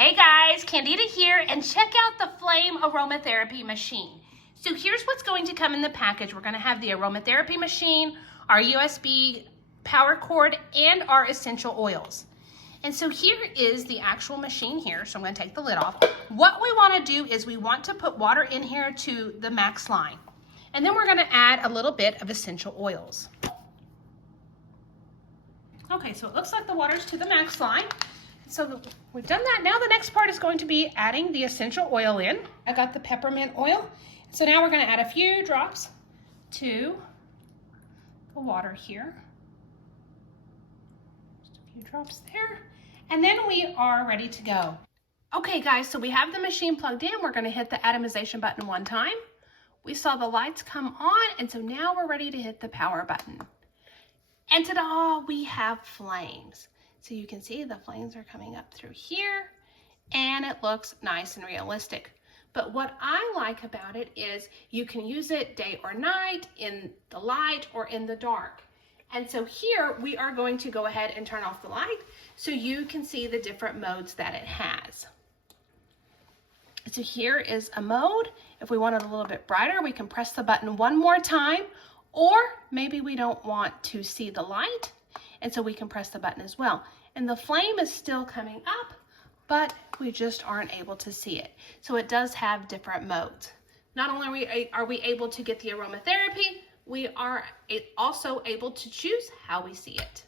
Hey guys, Candida here, and check out the Flame Aromatherapy machine. So here's what's going to come in the package. We're going to have the aromatherapy machine, our USB power cord, and our essential oils. And so here is the actual machine here. So I'm going to take the lid off. What we want to do is we want to put water in here to the max line. And then we're going to add a little bit of essential oils. Okay, so it looks like the water's to the max line. So we've done that. Now the next part is going to be adding the essential oil in. I got the peppermint oil. So now we're going to add a few drops to the water here. Just a few drops there. And then we are ready to go. Okay guys, so we have the machine plugged in. We're going to hit the atomization button one time. We saw the lights come on, and so now we're ready to hit the power button. And ta-da, we have flames. So you can see the flames are coming up through here, and it looks nice and realistic. But what I like about it is you can use it day or night, in the light or in the dark. And so here we are going to go ahead and turn off the light so you can see the different modes that it has. So here is a mode. If we want it a little bit brighter, we can press the button one more time, or maybe we don't want to see the light, and so we can press the button as well. And the flame is still coming up, but we just aren't able to see it. So it does have different modes. Not only are we able to get the aromatherapy, we are also able to choose how we see it.